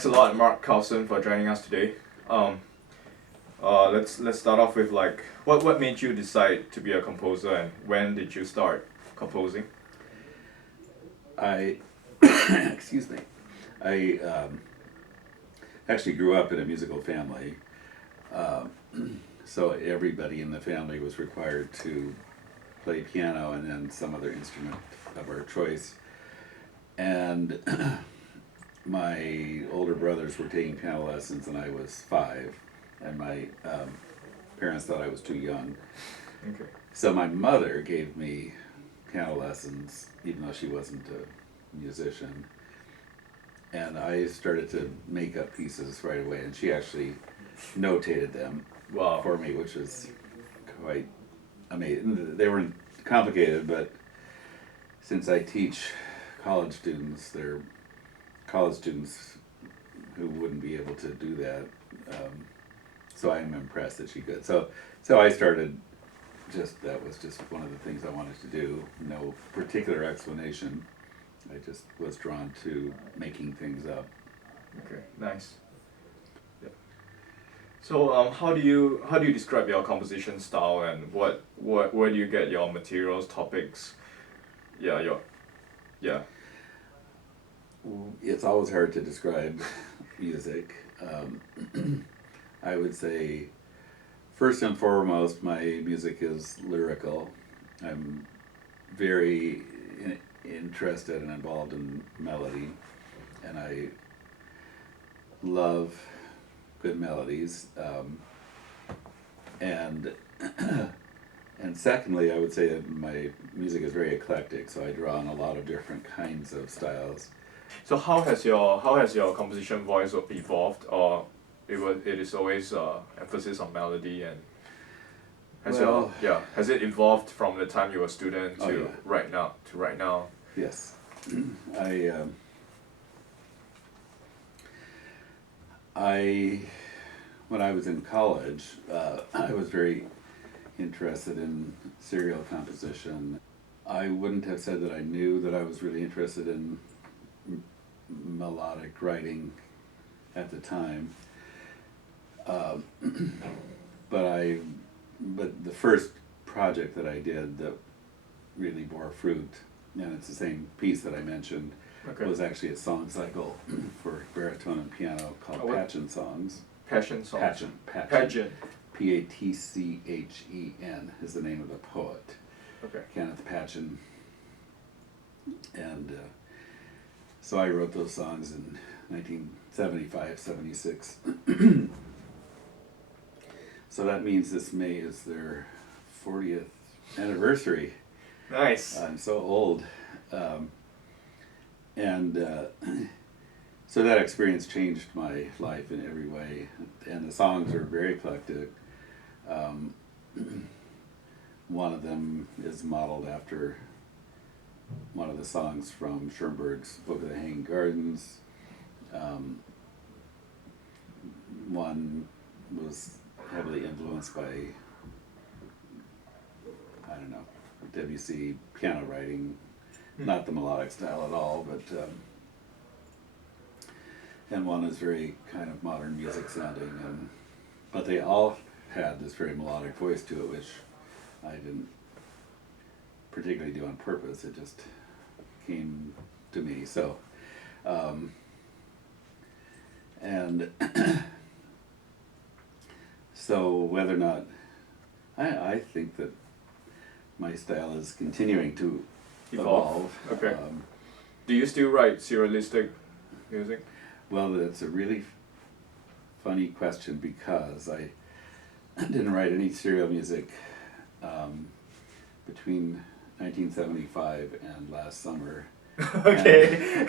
Thanks a lot, Mark Carlson, for joining us today. Let's start off with like what made you decide to be a composer and when did you start composing? I, excuse me, I actually grew up in a musical family, um, so everybody in the family was required to play piano and then some other instrument of our choice. And my older brothers were taking piano lessons and I was 5, and my parents thought I was too young. Okay. So my mother gave me piano lessons, even though she wasn't a musician. And I started to make up pieces right away, and she actually notated them Wow. for me, which was quite amazing. They weren't complicated, but since I teach college students, they're college students who wouldn't be able to do that. So I'm impressed that she could. So I started. That was just one of the things I wanted to do. No particular explanation. I just was drawn to making things up. Okay. Nice. Yeah. So how do you describe your composition style and where do you get your materials, topics? Yeah. It's always hard to describe music. I would say, first and foremost, my music is lyrical. I'm very interested and involved in melody, and I love good melodies. And and secondly, I would say that my music is very eclectic, so I draw on a lot of different kinds of styles. So how has your composition voice evolved, or it is always emphasis on melody and Well, has it evolved from the time you were a student to oh yeah, right now? yes. I I when I was in college, I was very interested in serial composition. I wouldn't have said that I knew that I was really interested in melodic writing at the time. Um, but the first project that I did that really bore fruit, and it's the same piece that I mentioned, Okay. was actually a song cycle for baritone and piano called What? Patchen Songs. Passion songs. Patchen. Pageant. Patchen is the name of the poet, Okay. Kenneth Patchen. And so I wrote those songs in 1975, 76. So that means this May is their 40th anniversary. Nice. I'm so old. And so that experience changed my life in every way. And the songs are very eclectic. Um, one of them is modeled after one of the songs from Schoenberg's Book of the Hanging Gardens. One was heavily influenced by, I don't know, Debussy piano writing, not the melodic style at all, but and one is very kind of modern music sounding, but they all had this very melodic voice to it, which I didn't particularly do on purpose. It just came to me. So, and so whether or not I think that my style is continuing to evolve. Okay. Do you still write serialistic music? Well, that's a really funny question because I didn't write any serial music between 1975 and last summer. Okay.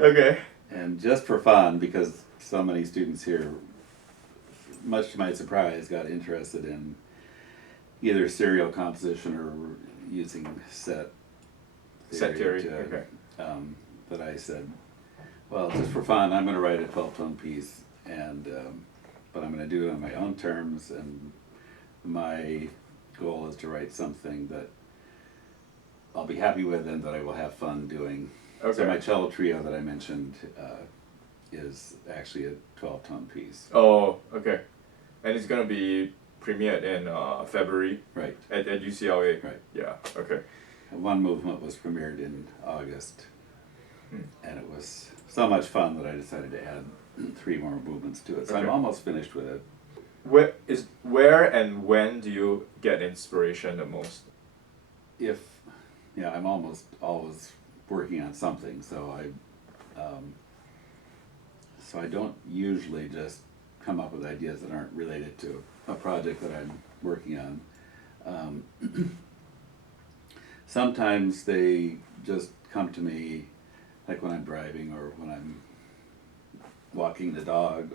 Okay. And just for fun, because so many students here, much to my surprise, got interested in either serial composition or using set theory. to, Okay. that I said, well, just for fun, I'm going to write a 12-tone piece, and but I'm going to do it on my own terms, and my goal is to write something that I'll be happy with and that I will have fun doing. Okay. So my cello trio that I mentioned is actually a 12-tone piece. Oh, okay. And it's gonna be premiered in February Right. at UCLA. Right. Yeah. Okay. One movement was premiered in August, Hmm. and it was so much fun that I decided to add 3 more movements to it. So Okay. I'm almost finished with it. Where and when do you get inspiration the most? I'm almost always working on something, so I don't usually just come up with ideas that aren't related to a project that I'm working on. Sometimes they just come to me, like when I'm driving or when I'm walking the dog.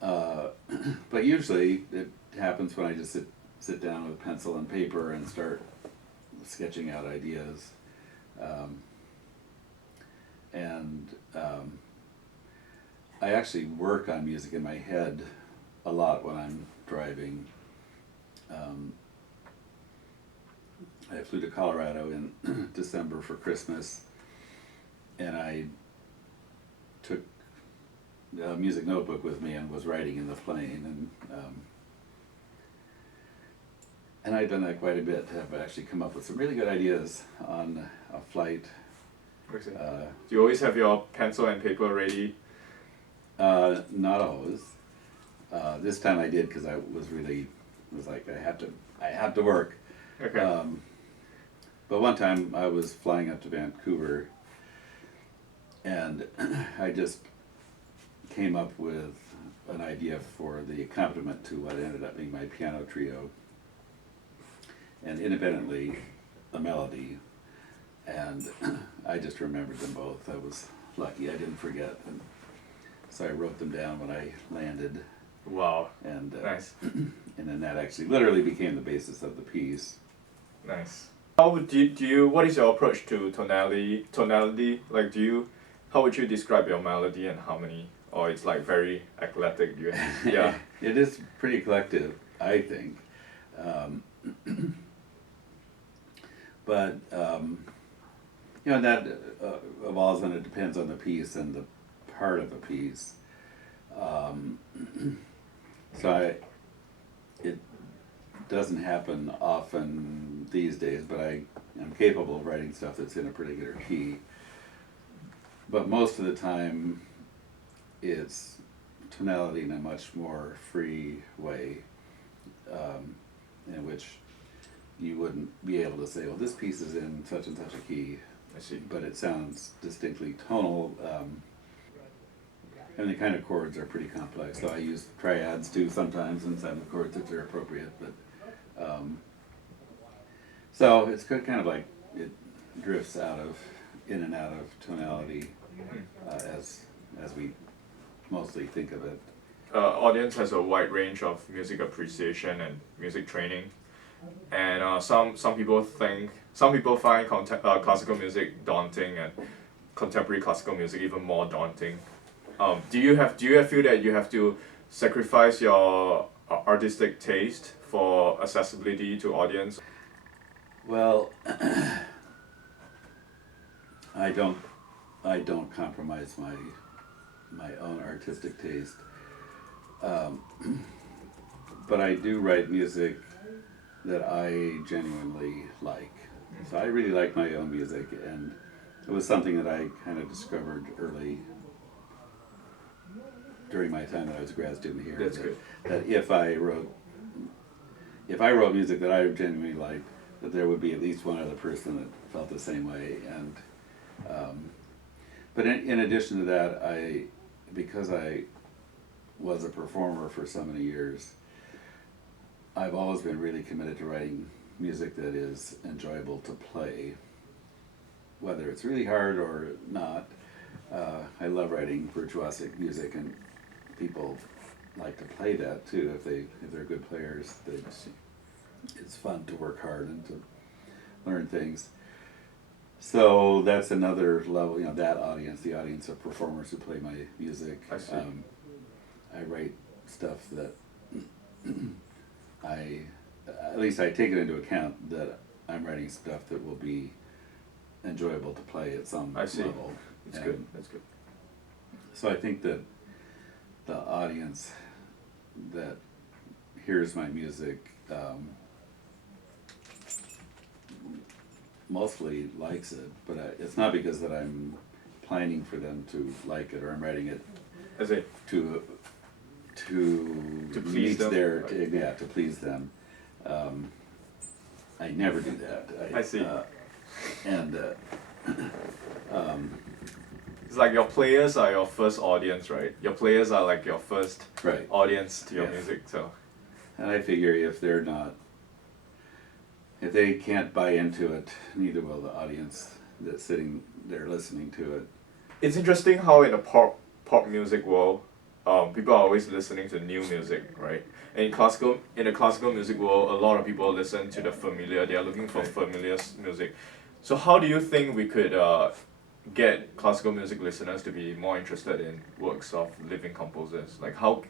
But usually it happens when I just sit down with pencil and paper and start sketching out ideas. I actually work on music in my head a lot when I'm driving. I flew to Colorado in December for Christmas, and I took a music notebook with me and was writing in the plane, and I've done that quite a bit to have actually come up with some really good ideas on a flight. Do you always have your pencil and paper ready? Not always. This time I did because I was like I have to work. Okay. But one time I was flying up to Vancouver, and I just came up with an idea for the accompaniment to what ended up being my piano trio, and independently a melody, and I just remembered them both. I was lucky I didn't forget, and so I wrote them down when I landed. Wow. And Nice. And then that actually literally became the basis of the piece. Nice. How would you what is your approach to tonality? Like how would you describe your melody and harmony? Or it's like very eclectic? Yeah. It is pretty eclectic, I think. But that evolves, and it depends on the piece and the part of the piece. It doesn't happen often these days, but I am capable of writing stuff that's in a particular key. But most of the time, it's tonality in a much more free way, in which you wouldn't be able to say, well, this piece is in such and such a key. I see. But it sounds distinctly tonal, and the kind of chords are pretty complex. So I use triads too sometimes inside the chords if they're appropriate. But so it's kind of like it drifts in and out of tonality as we mostly think of it. Audience has a wide range of music appreciation and music training, and some people find classical music daunting and contemporary classical music even more daunting. Do you feel that you have to sacrifice your artistic taste for accessibility to audience? Well, I don't compromise my own artistic taste, but I do write music that I genuinely like. So I really like my own music, and it was something that I kind of discovered early during my time that I was a grad student here. That's good. That if I wrote music that I genuinely liked, that there would be at least one other person that felt the same way. And but in addition to that, because I was a performer for so many years, I've always been really committed to writing music that is enjoyable to play, whether it's really hard or not. I love writing virtuosic music, and people like to play that too. If they're good players, it's fun to work hard and to learn things. So that's another level. That audience, the audience of performers who play my music. I see. I write stuff that at least I take it into account that I'm writing stuff that will be enjoyable to play at some I see. level. That's good. That's good. So I think that the audience that hears my music mostly likes it, but it's not because that I'm planning for them to like it or I'm writing it I see. to please meet them. to please them. I never do that. I see. And It's like your players are your first audience, right? Your players are like your first right. audience to your Yes. music. So And I figure if they can't buy into it, neither will the audience that's sitting there listening to it. it's interesting how in the pop music world, people are always listening to new music, right? And in the classical music world, a lot of people listen to the familiar. They are looking for Right. familiar music. So how do you think we could get classical music listeners to be more interested in works of living composers? Like how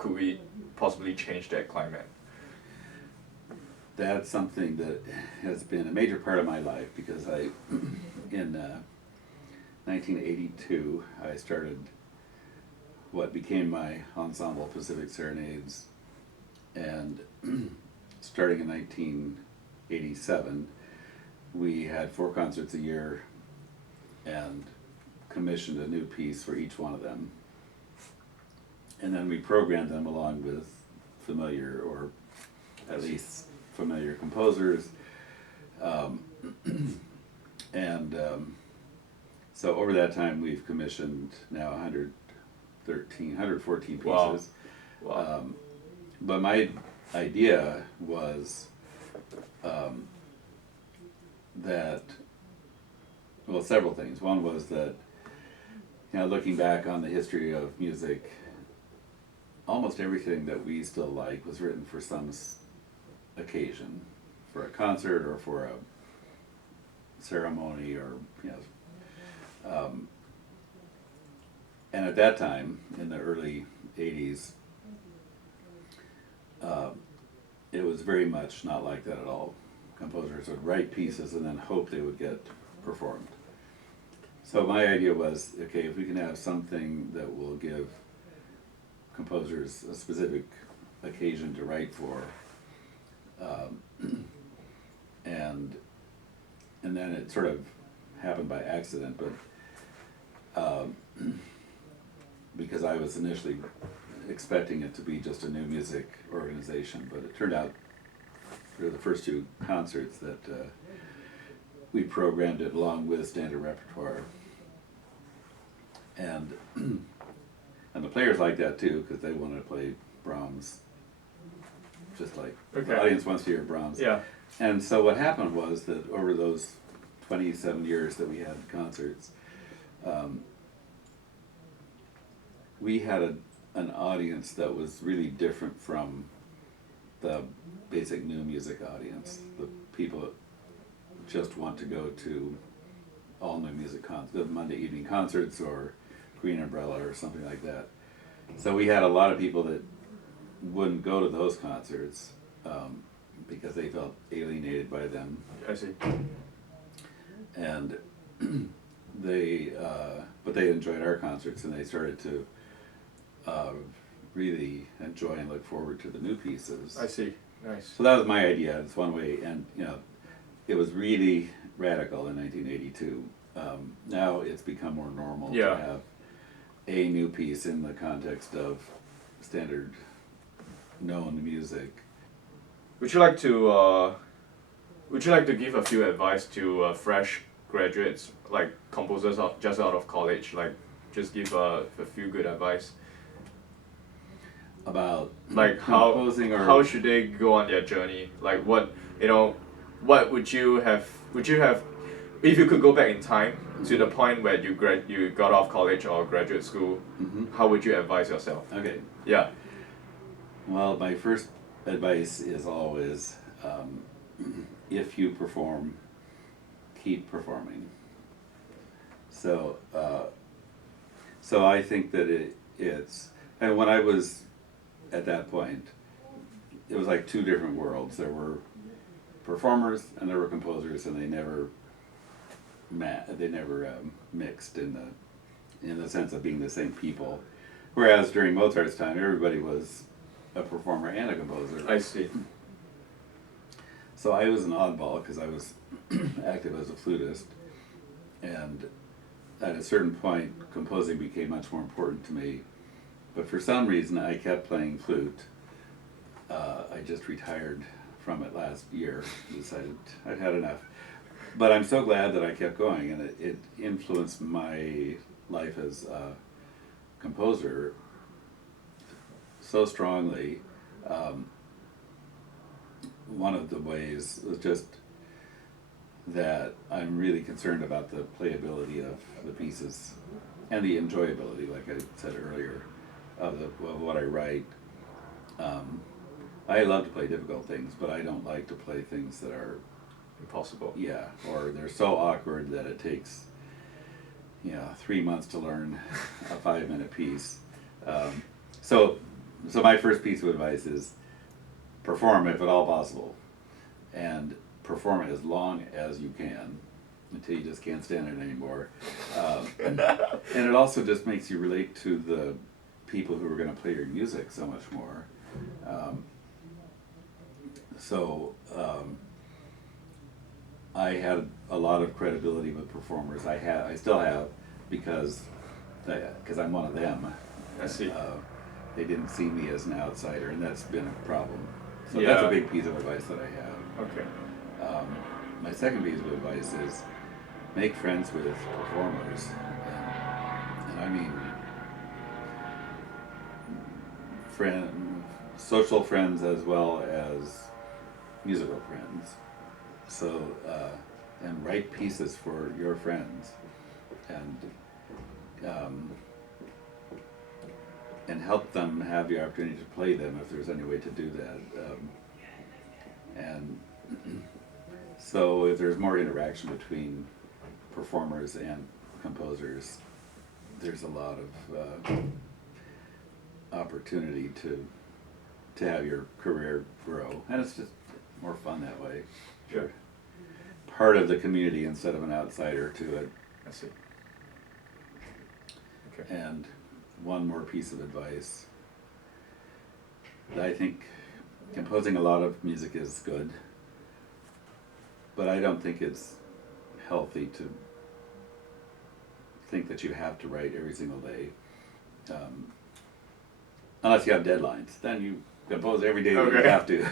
could we possibly change that climate? That's something that has been a major part of my life because in 1982, I started what became my ensemble, Pacific Serenades, and starting in 1987, we had 4 concerts a year and commissioned a new piece for each one of them. And then we programmed them along with familiar or at least familiar composers. So over that time we've commissioned now 114 pieces. Wow. Wow. But my idea was that, well, several things. One was that, looking back on the history of music, almost everything that we still like was written for some occasion, for a concert or for a ceremony or, and at that time, in the early 80s, it was very much not like that at all. Composers would write pieces and then hope they would get performed. So my idea was, okay, if we can have something that will give composers a specific occasion to write for, and then it sort of happened by accident, but because I was initially expecting it to be just a new music organization, but it turned out for the first 2 concerts that we programmed it along with standard repertoire, and the players liked that too because they wanted to play Brahms, just like the audience wants to hear Brahms. Yeah. And so what happened was that over those 27 years that we had concerts, we had an audience that was really different from the basic new music audience. The people that just want to go to all new music the Monday evening concerts or Green Umbrella or something like that. So we had a lot of people that wouldn't go to those concerts because they felt alienated by them. I see. And but they enjoyed our concerts and they started to really enjoy and look forward to the new pieces. I see. Nice. So that was my idea. It's one way, and it was really radical in 1982. Now it's become more normal to have a new piece in the context of standard known music. Would you like to give a few advice to fresh graduates, like composers just out of college? Like, just give a few good advice. About like composing how should they go on their journey? Like what would you have if you could go back in time to the point where you got off college or graduate school, how would you advise yourself? Okay. Yeah. Well, my first advice is always, if you perform, keep performing. So I think that it's, and when I was at that point, it was like 2 different worlds. There were performers and there were composers, and they never mixed in in the sense of being the same people. Whereas during Mozart's time, everybody was a performer and a composer. I see. So I was an oddball because I was active as a flutist, and at a certain point, composing became much more important to me. But for some reason, I kept playing flute. I just retired from it last year, decided I'd had enough. But I'm so glad that I kept going, and it influenced my life as a composer so strongly. One of the ways was just that I'm really concerned about the playability of the pieces and the enjoyability, like I said earlier, of what I write. I love to play difficult things, but I don't like to play things that are Impossible. yeah, or they're so awkward that it takes 3 months to learn a 5-minute piece. So my first piece of advice is perform if at all possible, and perform it as long as you can until you just can't stand it anymore. And it also just makes you relate to the people who are going to play your music so much more. I had a lot of credibility with performers. I still have, because I'm one of them. I see. They didn't see me as an outsider, and that's been a problem. So Yeah. that's a big piece of advice that I have. Okay. My second piece of advice is make friends with performers, and I mean social friends as well as musical friends. So and write pieces for your friends, and help them have the opportunity to play them if there's any way to do that. And so if there's more interaction between performers and composers, there's a lot of opportunity to have your career grow, and it's just more fun that way. Sure. Part of the community instead of an outsider to it. I see. Okay. And one more piece of advice. I think composing a lot of music is good, but I don't think it's healthy to think that you have to write every single day. Unless you have deadlines, then you compose every day that you Okay. have to.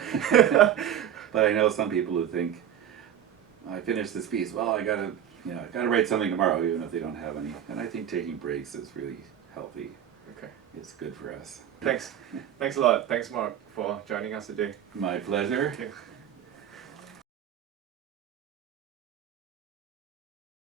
But I know some people who think, I finished this piece, well, I gotta write something tomorrow, even if they don't have any. And I think taking breaks is really healthy. Okay. It's good for us. Thanks. Thanks a lot. Thanks, Mark, for joining us today. My pleasure. Okay.